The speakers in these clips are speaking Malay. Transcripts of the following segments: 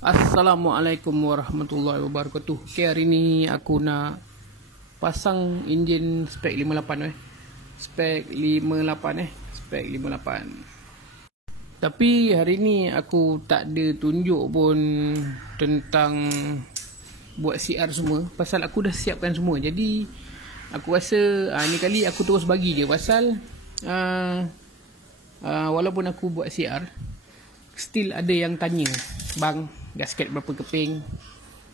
Assalamualaikum warahmatullahi wabarakatuh. Okay, hari ni aku nak pasang enjin spek 58 Spek 58 Spek 58. Tapi hari ni aku tak ada tunjuk pun tentang buat CR semua, pasal aku dah siapkan semua. Jadi aku rasa ni kali aku terus bagi je, pasal walaupun aku buat CR, still ada yang tanya, bang, gasket berapa keping,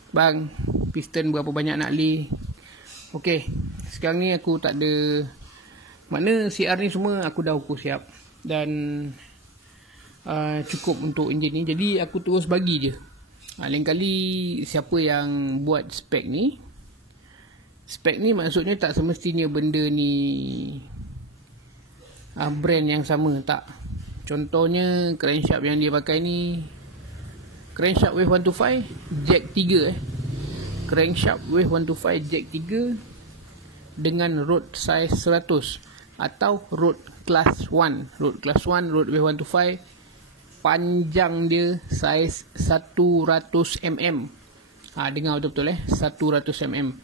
bang, piston berapa banyak nak lay. Okey, sekarang ni aku tak ada, makna CR ni semua aku dah ukur siap dan cukup untuk enjin ni. Jadi aku terus bagi je. Lain kali siapa yang buat spek ni maksudnya tak semestinya benda ni brand yang sama, tak. Contohnya crankshaft yang dia pakai ni crankshaft wave 125 jack 3 crankshaft wave 125 jack 3 dengan rod size 100 atau rod class 1 rod wave 125 panjang dia size 100 mm. Dengar betul-betul 100 mm.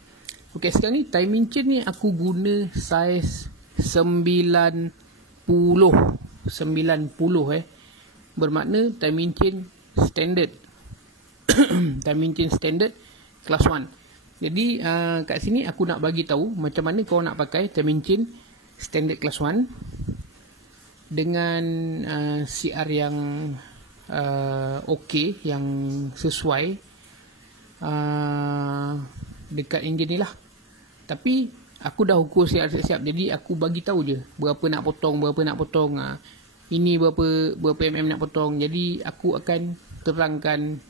Okey, sekarang ni timing chain ni aku guna size 90 bermakna timing chain standard timing chain standard class 1. Jadi kat sini aku nak bagi tahu macam mana kau nak pakai timing chain standard class 1 dengan CR yang okey, yang sesuai dekat enjin ni lah. Tapi aku dah ukur siap-siap, jadi aku bagi tahu je berapa nak potong. Ini berapa mm nak potong. Jadi aku akan terangkan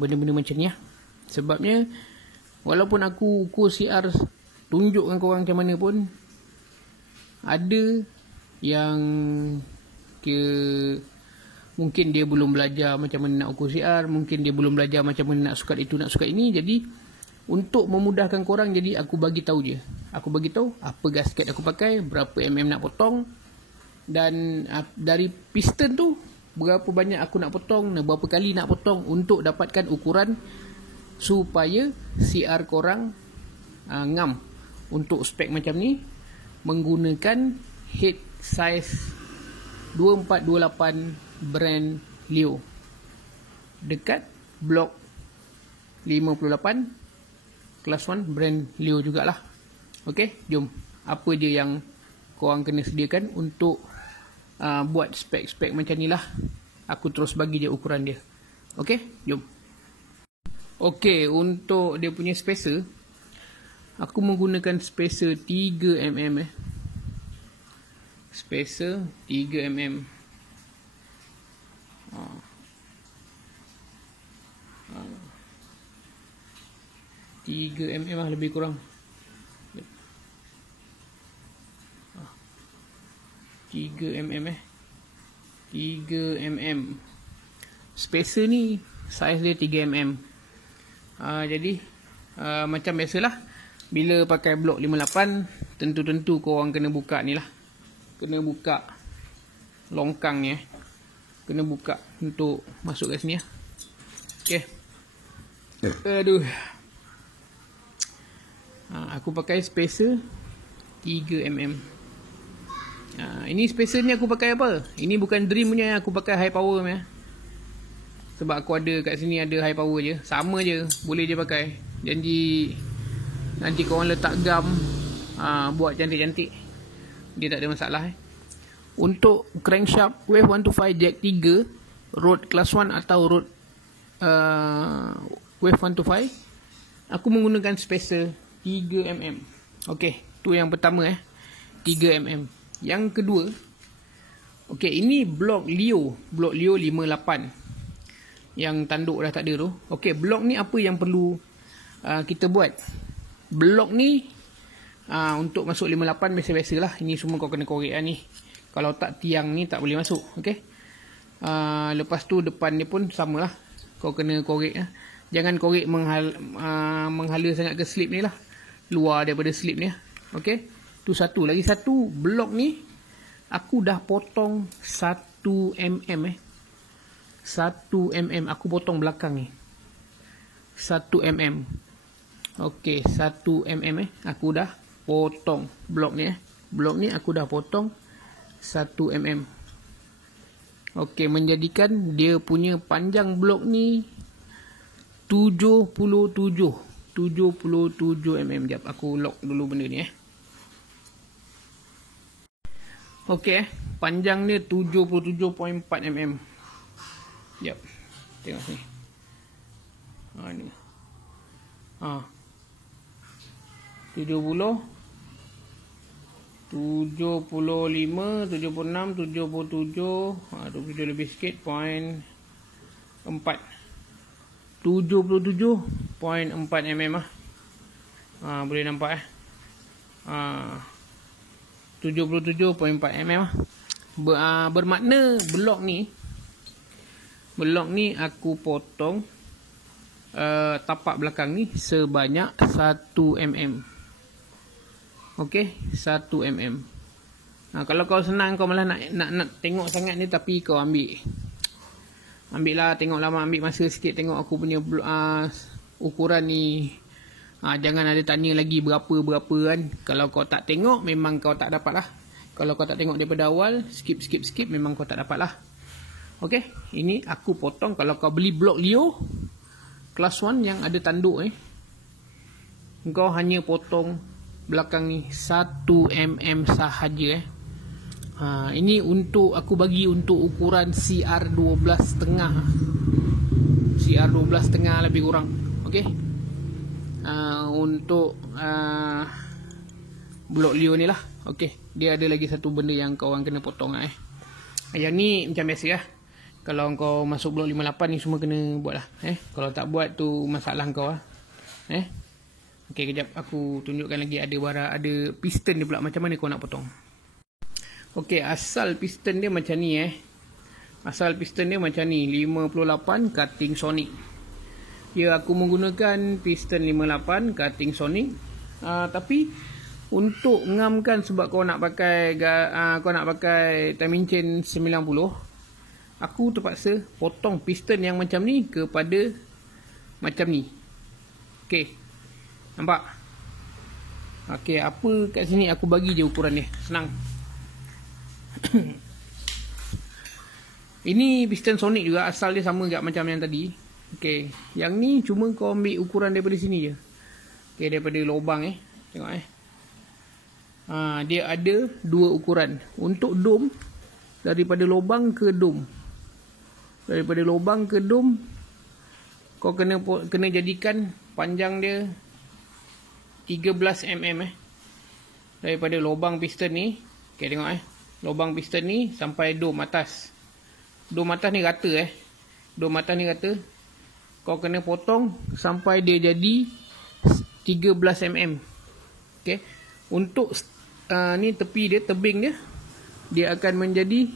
benda-benda macam ni lah. Sebabnya walaupun aku ukur CR tunjukkan korang macam mana pun, ada yang mungkin dia belum belajar macam mana nak ukur CR, mungkin dia belum belajar macam mana nak sukat itu, nak sukat ini. Jadi untuk memudahkan korang, jadi aku bagi tahu je. Aku bagi tahu apa gasket aku pakai, berapa mm nak potong, dan dari piston tu berapa banyak aku nak potong, berapa kali nak potong, untuk dapatkan ukuran supaya CR korang ngam untuk spek macam ni menggunakan head size 2428 brand Leo dekat blok 58 kelas 1 brand Leo jugalah. Okey, jom. Apa je yang korang kena sediakan untuk buat spek-spek macam ni lah. Aku terus bagi je ukuran dia. Okey, jom. Okey, untuk dia punya spacer, aku menggunakan spacer 3mm spacer 3mm. 3mm lah lebih kurang. 3mm 3mm. Spacer ni size dia 3mm. Jadi macam biasalah, bila pakai blok 58, tentu-tentu korang kena buka ni lah. Kena buka longkang ni kena buka untuk masuk kat sini lah. Okey. Aduh. Aku pakai spacer 3mm. Ini spacer ni aku pakai apa? Ini bukan Dream punya, aku pakai high power punya. Sebab aku ada kat sini ada high power je. Sama je, boleh je pakai. Janji nanti korang letak gam, buat cantik-cantik, dia tak ada masalah. Untuk crankshaft wave 125 jack 3 rod class 1 atau rod wave 125, aku menggunakan spacer 3mm. Okey, tu yang pertama 3mm. Yang kedua, okey, ini blok Leo 58 yang tanduk dah tak ada tu. Okey, blok ni apa yang perlu kita buat? Blok ni untuk masuk 58 biasa-biasalah. Ini semua kau kena korek ni. Kalau tak, tiang ni tak boleh masuk. Okey. Lepas tu depan ni pun samalah. Kau kena korek. Jangan korek menghala sangat ke slip ni lah. Luar daripada slip ni. Okey. Tu satu. Lagi satu, blok ni aku dah potong 1 mm 1 mm. Aku potong belakang ni 1 mm. Okey, 1 mm aku dah potong blok ni blok ni aku dah potong 1 mm. Okey, menjadikan dia punya panjang blok ni 77 mm. Jap, aku lock dulu benda ni Okey, panjang dia 77.4 mm. Jap, tengok sini. Ni 70 75 76 77 27 lebih sikit 0.4 77.4 mm boleh nampak 77.4 mm bermakna blok ni aku potong tapak belakang ni sebanyak 1 mm. Okey, 1 mm. Kalau kau senang, kau malah nak tengok sangat ni, tapi kau ambil lah, tengok lama, ambil masa sikit tengok aku punya ukuran ni. Jangan ada tanya lagi berapa kan. Kalau kau tak tengok, memang kau tak dapat lah. Kalau kau tak tengok daripada awal, skip, memang kau tak dapat lah. Okey, ini aku potong. Kalau kau beli blok Leo Class 1 yang ada tanduk kau hanya potong belakang ni 1 mm sahaja ini untuk aku bagi untuk ukuran CR12.5 lebih kurang. Okey, untuk blok Leo ni lah. Okey, dia ada lagi satu benda yang kau orang kena potong yang ni macam biasa Kalau kau masuk blok 58 ni semua kena buat lah Kalau tak buat tu masalah kau Okey, kejap aku tunjukkan lagi. Ada piston dia pula, macam mana kau nak potong. Okey, asal piston dia macam ni Asal piston dia macam ni, 58 cutting sonic. Ya, aku menggunakan piston 58 cutting sonic. Tapi untuk ngamkan, sebab kau nak pakai timing chain 90, aku terpaksa potong piston yang macam ni kepada macam ni. Okey, nampak? Okey, apa kat sini aku bagi je ukuran dia. Senang. Ini piston sonic juga, asal dia sama juga macam yang tadi. Okey, yang ni cuma kau ambil ukuran daripada sini je. Okey, daripada lubang tengok dia ada dua ukuran. Untuk dom, daripada lubang ke dom. Daripada lubang ke dom, kau kena jadikan panjang dia 13 mm daripada lubang piston ni. Okey, tengok lubang piston ni sampai dom atas. Dom atas ni rata Dom atas ni rata. Kau kena potong sampai dia jadi 13 mm. Okey, untuk ni tepi dia, tebing dia akan menjadi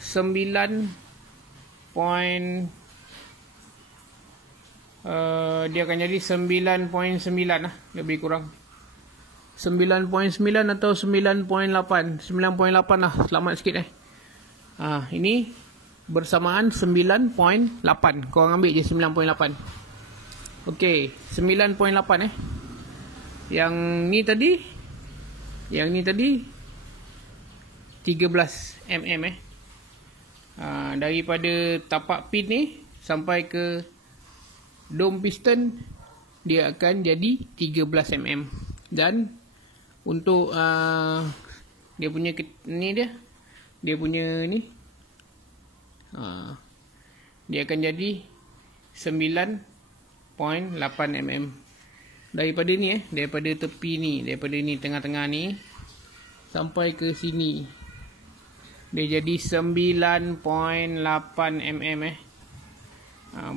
9 dia akan jadi 9.9 lebih kurang 9.9 atau 9.8 lah, selamat sikit ini bersamaan 9.8. Kau ambil je 9.8. Okey, 9.8 yang ni tadi 13 mm daripada tapak pin ni sampai ke dom piston dia akan jadi 13 mm. Dan untuk dia punya ni dia punya ni dia akan jadi 9.8 mm daripada ni daripada tepi ni, daripada ni tengah-tengah ni sampai ke sini dia jadi 9.8 mm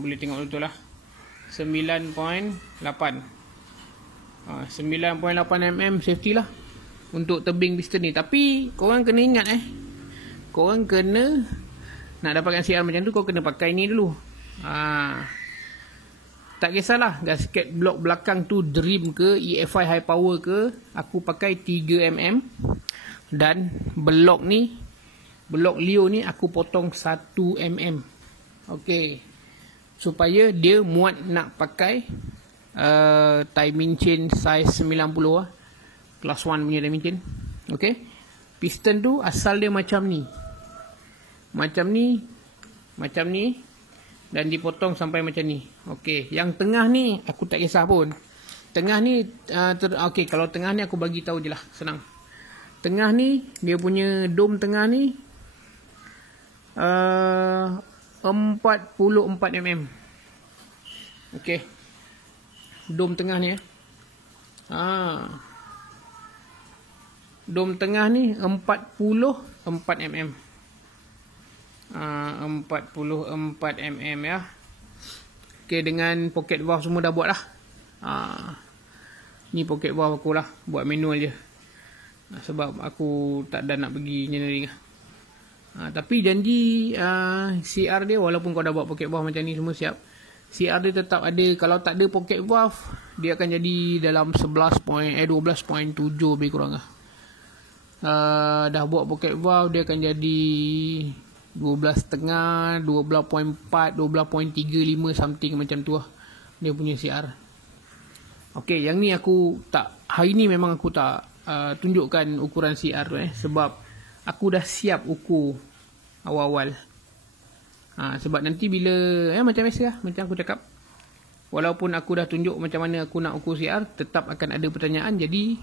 boleh tengok betul lah 9.8 mm safety lah untuk tebing piston ni. Tapi korang kena ingat korang kena nak dapatkan CR macam tu, kau kena pakai ni dulu. Tak kisahlah gasket blok belakang tu Dream ke EFI high power ke, aku pakai 3 mm dan blok ni Blok Leo ni aku potong 1 mm. Okey. Supaya dia muat nak pakai timing chain size 90 lah. Class 1 punya timing chain. Okey. Piston tu asal dia macam ni. Macam ni. Dan dipotong sampai macam ni. Okey. Yang tengah ni aku tak kisah pun. Tengah ni, okey, kalau tengah ni aku bagi tahu je lah. Senang. Tengah ni, dia punya dom tengah ni 44 mm. Okey. Dom tengah ni dom tengah ni 44 mm. 44 mm ya. Okey, dengan pocket valve semua dah buat lah. Ni pocket valve aku lah, buat manual je. Sebab aku tak ada nak pergi engineering lah. Tapi janji CR dia, walaupun kau dah buat pocket valve macam ni semua siap, CR dia tetap ada. Kalau tak ada pocket valve, dia akan jadi dalam 12.7 lebih kurang lah. Dah buat pocket valve, dia akan jadi 12.5, 12.4, 12.35 something macam tu lah. Dia punya CR. Okey, yang ni aku tak, hari ni memang aku tak tunjukkan ukuran CR tu sebab aku dah siap ukur awal-awal. Sebab nanti bila macam biasa lah, macam aku cakap, walaupun aku dah tunjuk macam mana aku nak ukur CR, tetap akan ada pertanyaan. Jadi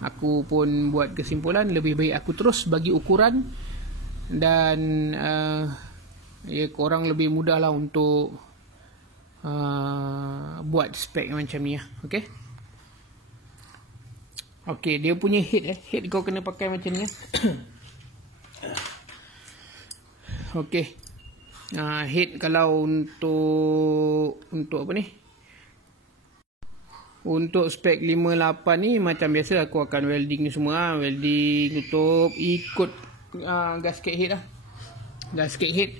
aku pun buat kesimpulan, lebih baik aku terus bagi ukuran. Dan korang lebih mudah lah untuk buat spek macam ni lah. Okay. Okey, dia punya head head kau kena pakai macam ni. Okey. Head kalau untuk apa ni? Untuk spek 58 ni macam biasa aku akan welding ni semua, welding tutup ikut gasket head lah. Gasket head.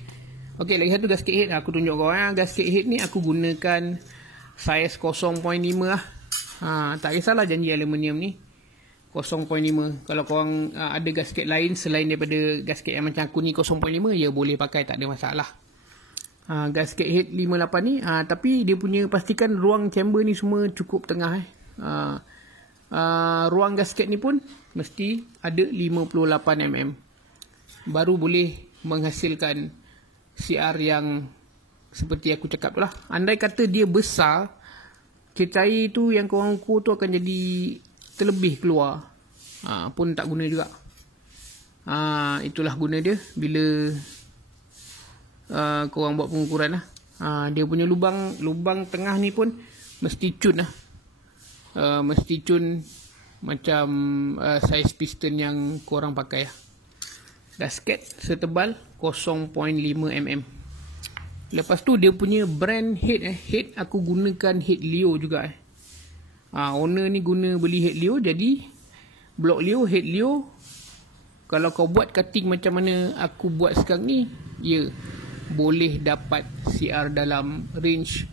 Okey, lagi satu gasket head aku tunjuk kau gasket head ni aku gunakan size 0.5 lah. Tak kisahlah janji aluminium ni 0.5. Kalau korang ada gasket lain selain daripada gasket yang macam aku ni 0.5, ya boleh pakai, tak ada masalah. Gasket head 58 ni, tapi dia punya pastikan ruang chamber ni semua cukup tengah. Ruang gasket ni pun mesti ada 58 mm. Baru boleh menghasilkan CR yang seperti aku cakap tu lah. Andai kata dia besar, cecair tu yang korang ukur tu akan jadi terlebih keluar, pun tak guna juga. Itulah guna dia bila korang buat pengukuran lah. Dia punya lubang tengah ni pun mesti cun lah. Mesti cun macam saiz piston yang korang pakai lah. Gasket setebal 0.5 mm. Lepas tu dia punya brand head head aku gunakan head Leo juga owner ni guna beli head Leo, jadi blok Leo, head Leo. Kalau kau buat cutting macam mana aku buat sekarang ni, ya boleh dapat CR dalam range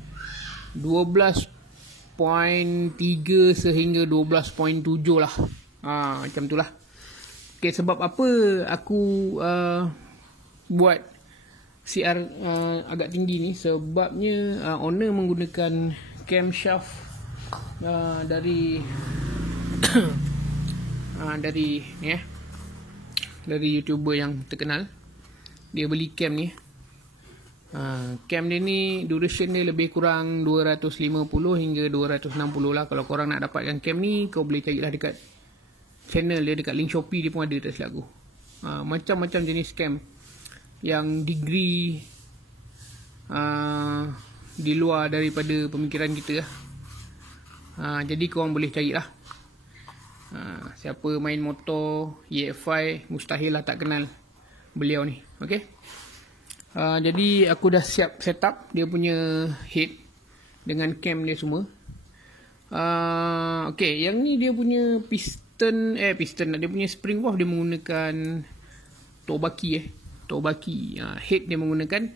12.3 sehingga 12.7 lah. Macam tu lah. Okay, sebab apa aku buat CR agak tinggi ni, sebabnya owner menggunakan camshaft dari dari YouTuber yang terkenal. Dia beli cam ni. Cam dia ni duration dia lebih kurang 250 hingga 260 lah. Kalau korang nak dapatkan cam ni, kau boleh carilah dekat channel dia, dekat link Shopee dia pun ada, tak silap aku. Macam-macam jenis cam yang degree di luar daripada pemikiran kita lah. Jadi korang boleh cari lah. Siapa main motor EF5 mustahil lah tak kenal beliau ni. Okay. Jadi aku dah siap setup dia punya head dengan cam dia semua. Okay, yang ni dia punya piston dia punya spring valve dia menggunakan Tobaki head dia menggunakan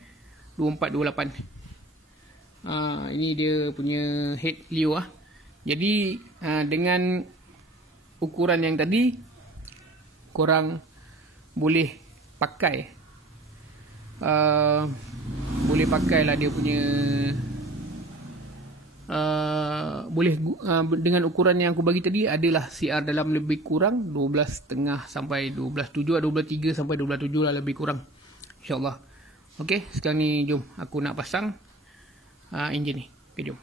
2428. Ini dia punya head Leo lah. Jadi dengan ukuran yang tadi, korang boleh pakai. Boleh pakailah dia punya boleh dengan ukuran yang aku bagi tadi adalah CR dalam lebih kurang 12.5 sampai 12.7, 12.3 sampai 12.7 lah lebih kurang, insyaAllah. Ok, sekarang ni jom aku nak pasang enjin ni. Ok, jom.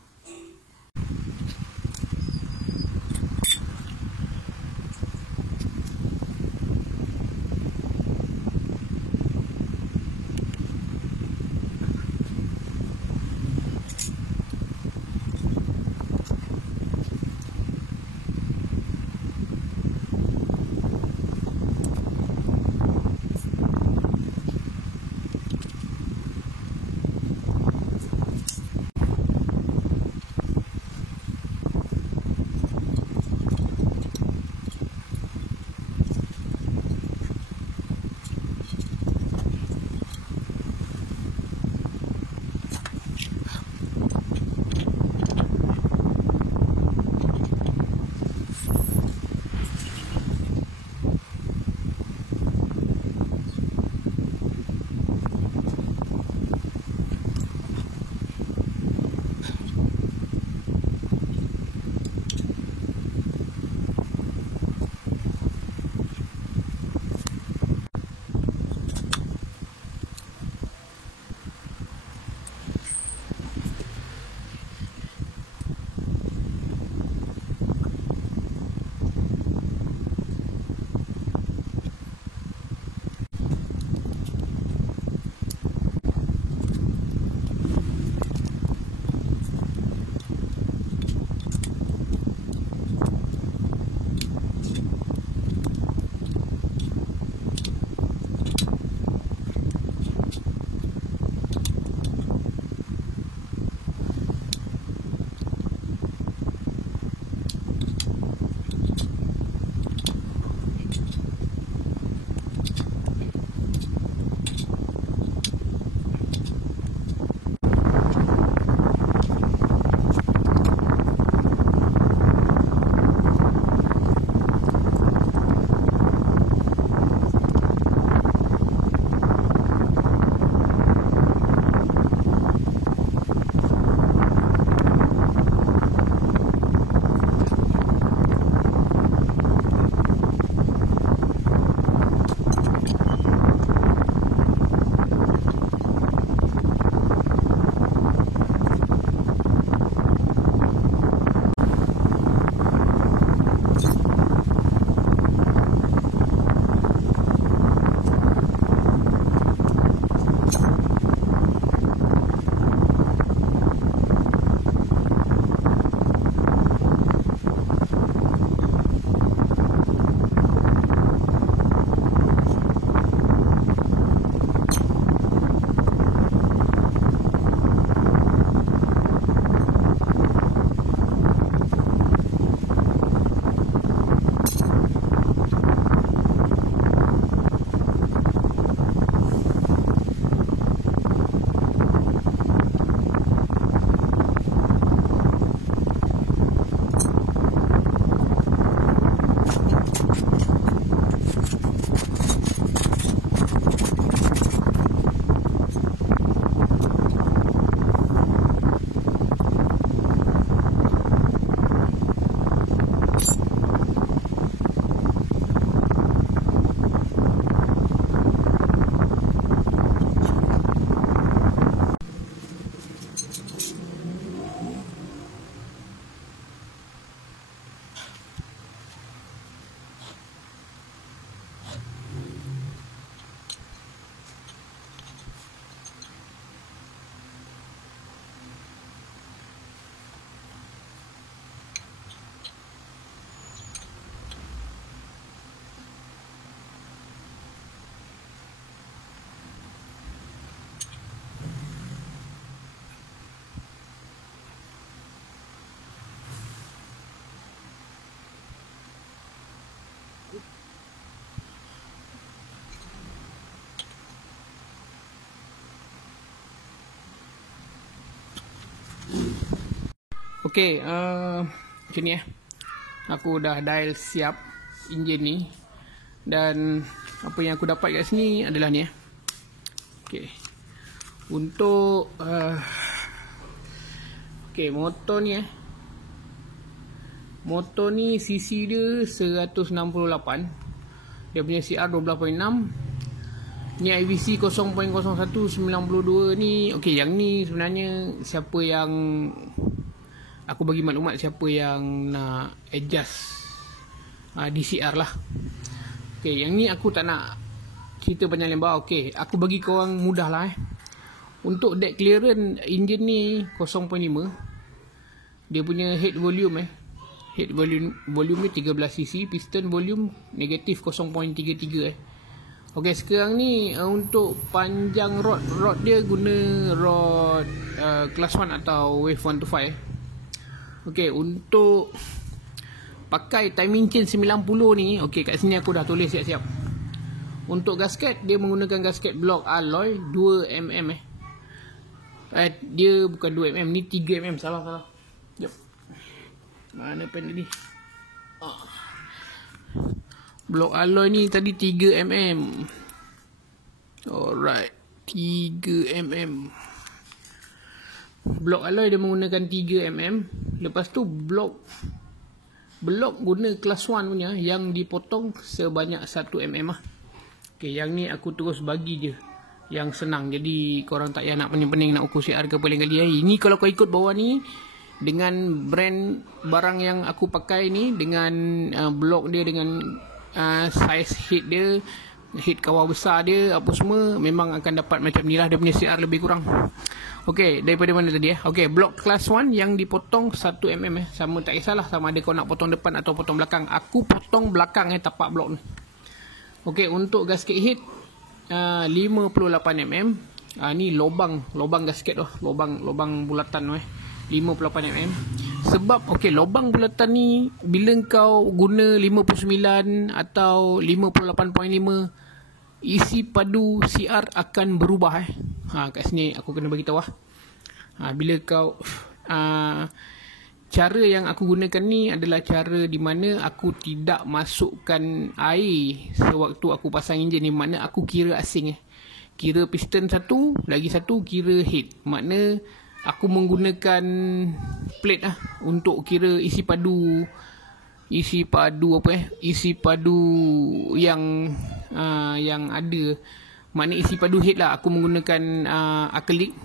Ok, macam ni Aku dah dial siap enjin ni. Dan apa yang aku dapat kat sini adalah ni okey. Untuk okey, motor ni motor ni cc dia 168. Dia punya CR 12.6. Ni IVC 0.0192 ni. Okey, yang ni sebenarnya siapa yang aku bagi maklumat siapa yang nak adjust DCR lah. Okey, yang ni aku tak nak cerita panjang lebar. Okey, aku bagi korang mudah lah Untuk deck clearance engine ni 0.5. Dia punya head volume head volume ni 13cc, piston volume negatif 0.33 Okey, sekarang ni untuk panjang rod dia guna rod class 1 atau wave 125 Okey, untuk pakai timing chain 90 ni, okey, kat sini aku dah tulis siap-siap. Untuk gasket dia menggunakan gasket block alloy 2mm dia bukan 2mm, ni 3mm, salah. Jap. Mana pen tadi? Blok alloy ni tadi 3mm. Alright, 3mm. Blok alloy dia menggunakan 3mm. Lepas tu blok guna kelas 1 punya yang dipotong sebanyak 1mm lah. Okay, yang ni aku terus bagi je yang senang. Jadi korang tak payah nak pening-pening nak ukur CR ke paling kali. Ini kalau kau ikut bawah ni dengan brand barang yang aku pakai ni, dengan blok dia, dengan size head dia, head kawah besar dia, apa semua, memang akan dapat macam ni lah dia punya CR lebih kurang. Okey, daripada mana tadi Okey, blok class 1 yang dipotong 1mm sama, tak kisahlah sama ada kau nak potong depan atau potong belakang. Aku potong belakang tapak blok ni. Okey, untuk gasket head 58mm. Ni lubang gasket lubang bulatan 58mm. Sebab okey, lubang bulatan ni bila kau guna 59 atau 58.5, isi padu CR akan berubah kat sini aku kena bagi tahu bila kau cara yang aku gunakan ni adalah cara di mana aku tidak masukkan air sewaktu aku pasang enjin ni. Makna aku kira asing kira piston satu, lagi satu kira head. Makna aku menggunakan plate untuk kira isi padu yang ada. Makna isi padu head lah. Aku menggunakan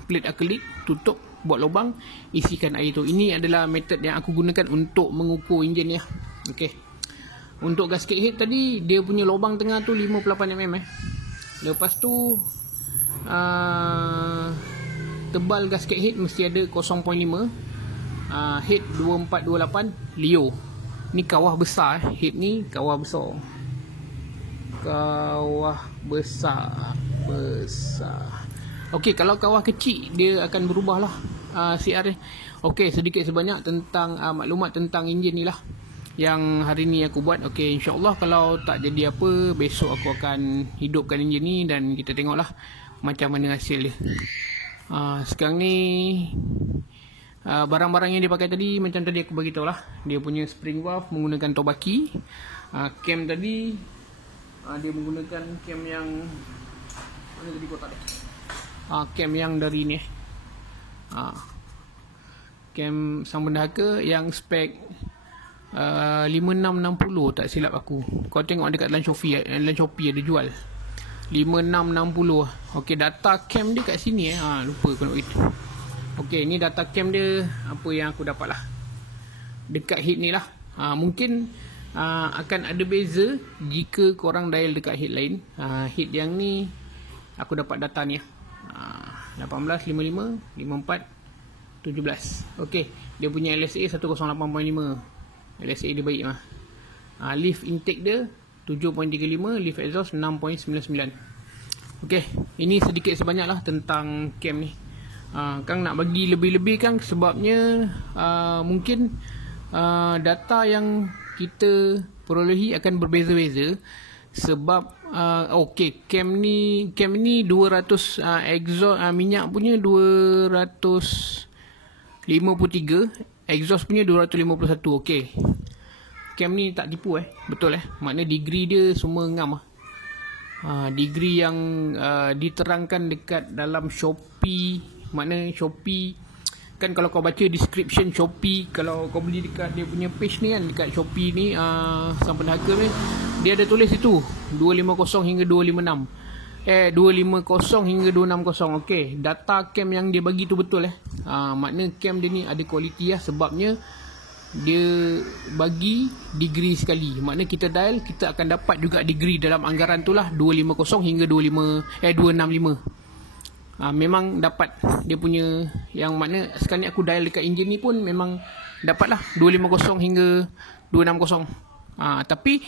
plate akrilik tutup, buat lubang, isikan air tu. Ini adalah metod yang aku gunakan untuk mengukur enjin ya. Okey. Untuk gasket head tadi, dia punya lubang tengah tu 58mm Lepas tu tebal gasket head mesti ada 0.5. Head 2428 Leo. Ni kawah besar head ni kawah besar. Okey, kalau kawah kecil dia akan berubah lah CR ni. Okey, sedikit sebanyak tentang maklumat tentang enjin ni lah yang hari ni aku buat. Okey, insyaAllah kalau tak jadi apa, besok aku akan hidupkan enjin ni dan kita tengoklah macam mana hasil dia. Sekarang ni barang-barang yang dia pakai tadi, macam tadi aku bagi tahu lah, dia punya spring valve menggunakan Tobaki. Cam tadi dia menggunakan cam yang mana tadi kotak dia, cam yang dari ni cam Sang Bendahara yang spek 5660 tak silap aku. Kau tengok dekat Shopee ada jual 5660. Okey, data cam dia kat sini lupa aku nak beritahu. Okey, ni data cam dia, apa yang aku dapat lah dekat head ni lah. Mungkin akan ada beza jika korang dial dekat head lain. Head yang ni aku dapat data ni 18, 55, 54, 17. Okey, dia punya LSA 108.5. LSA dia baik lift intake dia 7.35, lift exhaust 6.99. Okey, ini sedikit sebanyak lah tentang cam ni. Kang nak bagi lebih-lebih Kang sebabnya mungkin data yang kita perolehi akan berbeza-beza. Sebab okey, cam ni 200 exhaust minyak punya 253, exhaust punya 251. Okey, cam ni tak tipu betul makna degree dia semua ngam Degree yang diterangkan dekat dalam Shopee. Makna Shopee kan, kalau kau baca description Shopee, kalau kau beli dekat dia punya page ni kan, dekat Shopee ni Sang Pendahaga ni, dia ada tulis itu 250 hingga 256. 250 hingga 260. Okey, data cam yang dia bagi tu betul makna cam dia ni ada kualiti sebabnya dia bagi degree sekali. Makna kita dial, kita akan dapat juga degree dalam anggaran tu lah, 250 hingga 265. Memang dapat dia punya, yang makna sekarang ni aku dial dekat enjin ni pun memang dapat lah 250 hingga 260. Tapi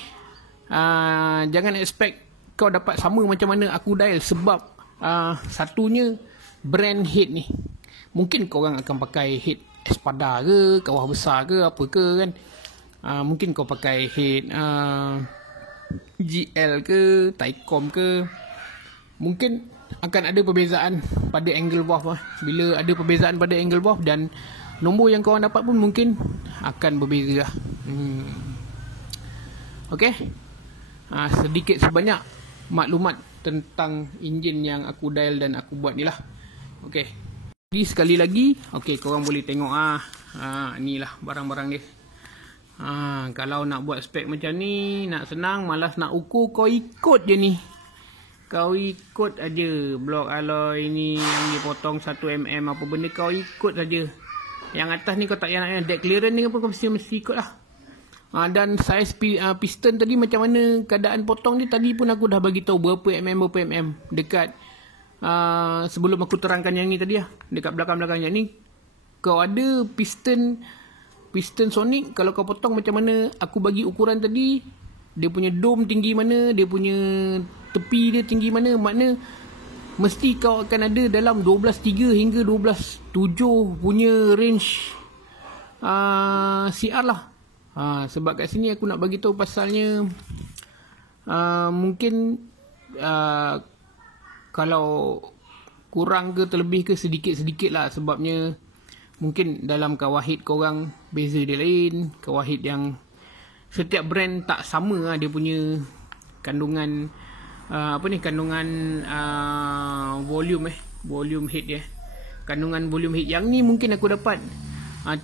jangan expect kau dapat sama macam mana aku dial, sebab satunya brand head ni. Mungkin korang akan pakai head Espada ke, kawah besar ke, apa ke kan. Mungkin kau pakai head GL ke, Taicom ke. Mungkin akan ada perbezaan pada angle valve. Bila ada perbezaan pada angle valve, dan nombor yang korang dapat pun mungkin akan berbeza lah. Okay, sedikit sebanyak maklumat tentang enjin yang aku dial dan aku buat ni lah. Okay, jadi sekali lagi, okay, korang boleh tengok ni lah barang-barang dia. Kalau nak buat spek macam ni, nak senang, malas nak ukur, kau ikut je ni. Kau ikut aja blok alloy ni yang dia potong 1mm apa benda, kau ikut saja. Yang atas ni kau tak payah nak deck clearance ni apa, kau mesti ikut lah. Dan saiz piston tadi macam mana keadaan potong ni, tadi pun aku dah bagi tahu berapa mm dekat sebelum aku terangkan yang ni tadi lah. Dekat belakang-belakang yang ni kau ada piston Sonic. Kalau kau potong macam mana aku bagi ukuran tadi, dia punya dome tinggi mana, dia punya tepi dia tinggi mana, makna mesti kau akan ada dalam 12.3 hingga 12.7 punya range CR lah. Sebab kat sini aku nak bagi tahu pasalnya mungkin kalau kurang ke terlebih ke sedikit-sedikit lah, sebabnya mungkin dalam kawah head korang beza dia lain. Kawah head yang setiap brand tak sama dia punya kandungan kandungan volume head dia. Kandungan volume head yang ni mungkin aku dapat 13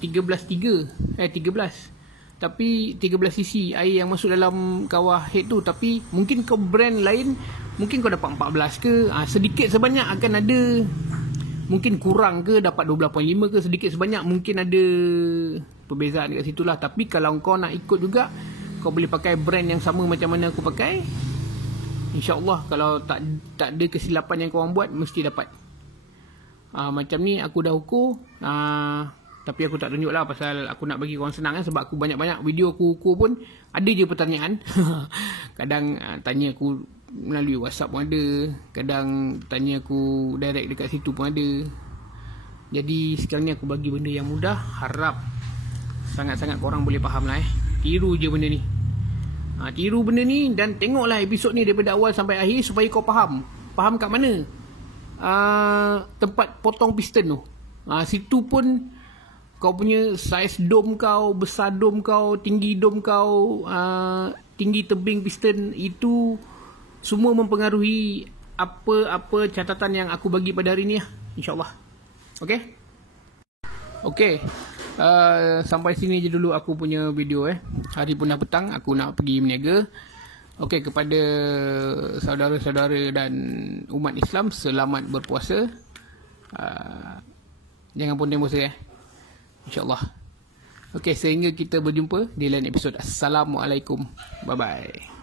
tapi 13 cc air yang masuk dalam kawah head tu. Tapi mungkin kau brand lain, mungkin kau dapat 14 ke, sedikit sebanyak akan ada, mungkin kurang ke dapat 12.5 ke, sedikit sebanyak mungkin ada perbezaan dekat situ lah. Tapi kalau kau nak ikut juga, kau boleh pakai brand yang sama macam mana aku pakai. InsyaAllah kalau tak ada kesilapan yang korang buat, mesti dapat. Macam ni aku dah ukur, tapi aku tak tunjuk lah pasal aku nak bagi korang senang sebab aku banyak-banyak video aku ukur pun ada je pertanyaan. Kadang tanya aku melalui WhatsApp pun ada, kadang tanya aku direct dekat situ pun ada. Jadi sekarang ni aku bagi benda yang mudah, harap sangat-sangat korang boleh faham lah. Tiru je benda ni, tiru benda ni dan tengoklah episod ni daripada awal sampai akhir supaya kau faham kat mana tempat potong piston tu. Situ pun kau punya saiz dom kau, besar dom kau, tinggi dom kau, tinggi tebing piston, itu semua mempengaruhi apa-apa catatan yang aku bagi pada hari ni lah, insyaAllah. Okay? Okay, sampai sini je dulu aku punya video. Hari pun dah petang, aku nak pergi berniaga. Okay, kepada saudara-saudara dan umat Islam, selamat berpuasa. Jangan pun emosi InsyaAllah. Okay, sehingga kita berjumpa di lain episod. Assalamualaikum. Bye-bye.